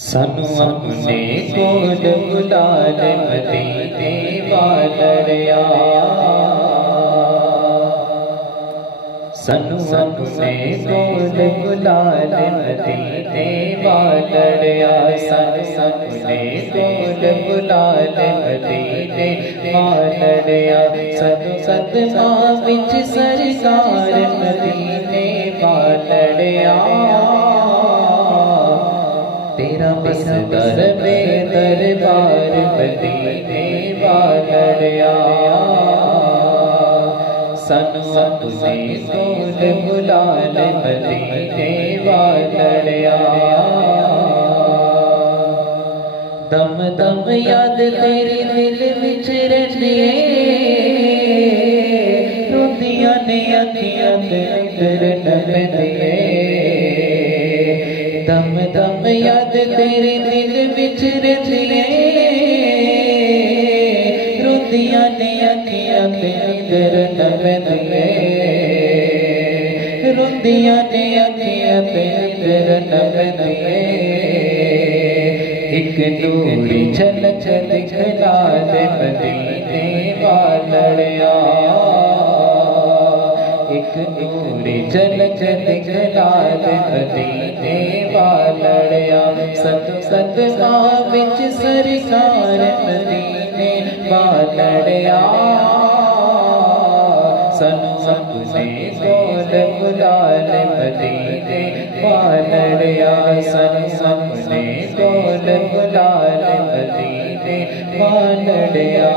सानू अपने कोल बुला ले मदीने वालड़िया, सानू अपने कोल बुला ले मदीने वालड़िया, सानू अपने कोल बुला ले मदीने वालड़िया। सानू सदमा विच सरकार मदीने वालड़िया, तेरा मसदर में दरबार मदीने वालड़िया। सानू अपने कोल बुला ले मदीने वालड़िया। दम दम याद तेरी दिल विच रहिंदी ऐ, रोंदियां ने अखियां ते अंदर नपदी ऐ। दम दम याद तेरे दिल विच रहिंदी ऐ, रोंदियां ने अखियां ते अंदर नपदी ऐ, रोंदियां ने अखियां ते अंदर नपदी ऐ। एक नूरी झलक दिखला दे मदीने वालड़िया, एक नूरी झलक दिखला दे मदीने वालड़िया। सत सदमा विच सरकार मदीने वालड़िया, सानू अपने कोल बुला ले मदीने वालड़िया, सानू अपने कोल बुला ले मदीने वालड़िया।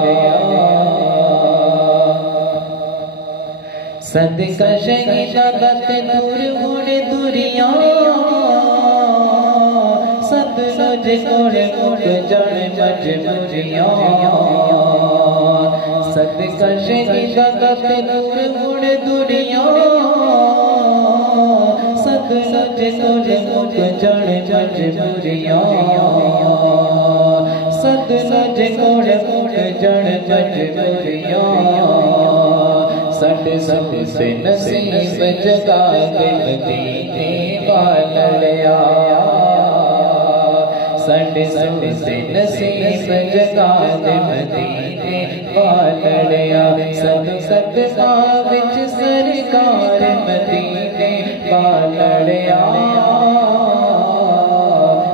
सदका शहीदा ते दूर होने दूरियां, सतलुज कोल मुक जान मजबूरियां। सदका शहीदा ते दूर होने दूरियां, सतलुज कोल मुक जान मजबूरियां, सतलुज कोल मुक जान मजबूरियां। साडे सब से नसीब जगा के मदीने वालड़िया, साडे सब से नसीब जगा के मदीने वालड़िया। सत सदमा विच सरकार मदीने वालड़िया,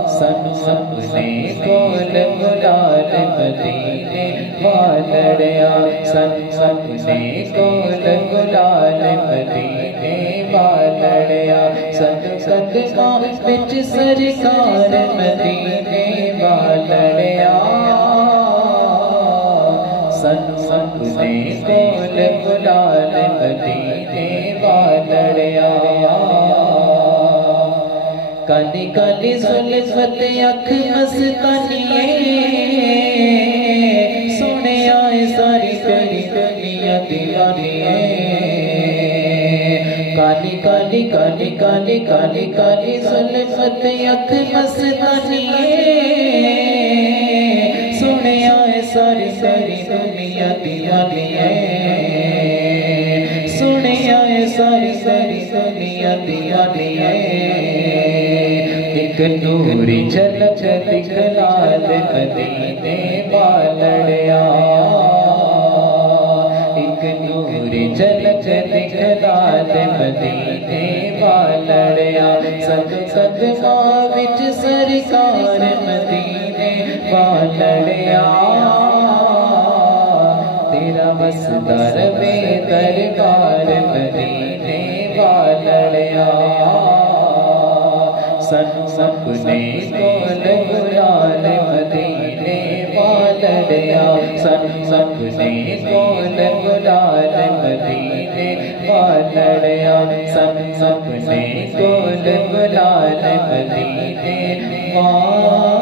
सानू अपने कोल बुला ले मदीने वालड़िया, सानू अपने कोल बुला ले मदीने वालड़िया। सानू सदमा विच सरकार मदीने वालड़िया, सानू अपने कोल बुला ले मदीने वालड़िया। काली काली सुल्फत अख मस्तानिए, सोने आए सारी तेरी दुनिया दीवानी है। काली काली काली काली काली काली सुल्फत अख मस्तानिए, सोने आए सारी तेरी दुनिया दीवानी है, सोने आए सारी तेरी दुनिया दीवानी है। एक नूरी झलक दिखला दे मदीने वालड़िया, एक नूरी झलक दिखला दे मदीने वालड़िया। सद सदमा विच सरकार मदीने वालड़िया, तेरा मसदर में दरबार मदीने वालड़िया। सानू अपने कोल बुला ले मदीने वालड़िया, सानू अपने कोल बुला ले मदीने वालड़िया, सानू अपने कोल बुला ले मदीने वालड़िया।